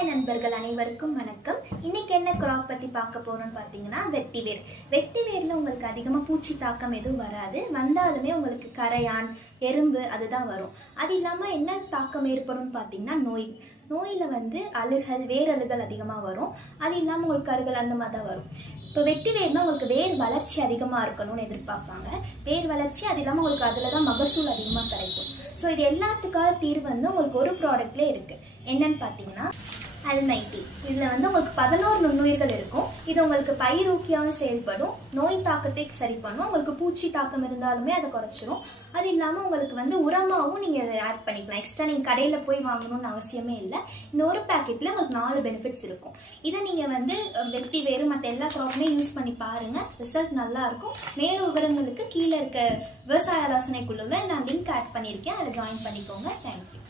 விவசாய நண்பர்கள் அனைவருக்கும் வணக்கம். இன்னைக்கு என்ன கிராப் பற்றி பார்க்க போகிறோம்னு பார்த்தீங்கன்னா வெட்டிவேர். வெட்டிவேரில் உங்களுக்கு அதிகமாக பூச்சி தாக்கம் எதுவும் வராது. வந்தாலுமே உங்களுக்கு கரையான், எறும்பு அதுதான் வரும். அது இல்லாமல் என்ன தாக்கம் ஏற்படும்னு பார்த்தீங்கன்னா நோயில் அழுகல், வேரழுகல் அதிகமாக வரும். அது இல்லாமல் உங்களுக்கு கருகல் அந்த மாதிரி தான் வரும். இப்போ வெட்டிவேர்னால் உங்களுக்கு வேர் வளர்ச்சி அதிகமாக இருக்கணும்னு எதிர்பார்ப்பாங்க. வேர் வளர்ச்சி அது இல்லாமல் உங்களுக்கு அதில் தான் மகசூல் அதிகமாக கிடைக்கும். ஸோ இது எல்லாத்துக்கான தீர்வு உங்களுக்கு ஒரு ப்ராடக்ட்லேயே இருக்குது. என்னன்னு பார்த்தீங்கன்னா அல்மைட்டி. இதில் உங்களுக்கு 11 நுண்ணுயிர்கள் இருக்கும். இது உங்களுக்கு பயிரூக்கியாகவும் செயல்படும். நோய் தாக்கத்தை சரி பண்ணும். உங்களுக்கு பூச்சி தாக்கம் இருந்தாலுமே அதை குறைச்சிரும். அது இல்லாமல் உங்களுக்கு உரமாகவும் நீங்கள் இதை ஆட் பண்ணிக்கலாம். எக்ஸ்ட்ரா நீங்கள் கடையில் போய் வாங்கணும்னு அவசியமே இல்லை. இந்த ஒரு பேக்கெட்டில் உங்களுக்கு 4 பெனிஃபிட்ஸ் இருக்கும். இதை நீங்கள் வெட்டிவேர் மற்ற எல்லா க்ராப்புமே யூஸ் பண்ணி பாருங்கள். ரிசல்ட் நல்லாயிருக்கும். மேலும் விவரங்களுக்கு கீழே இருக்க விவசாய ஆலோசனை குழுவில் நான் லிங்க் ஆட் பண்ணியிருக்கேன். அதை ஜாயின் பண்ணிக்கோங்க. தேங்க்யூ.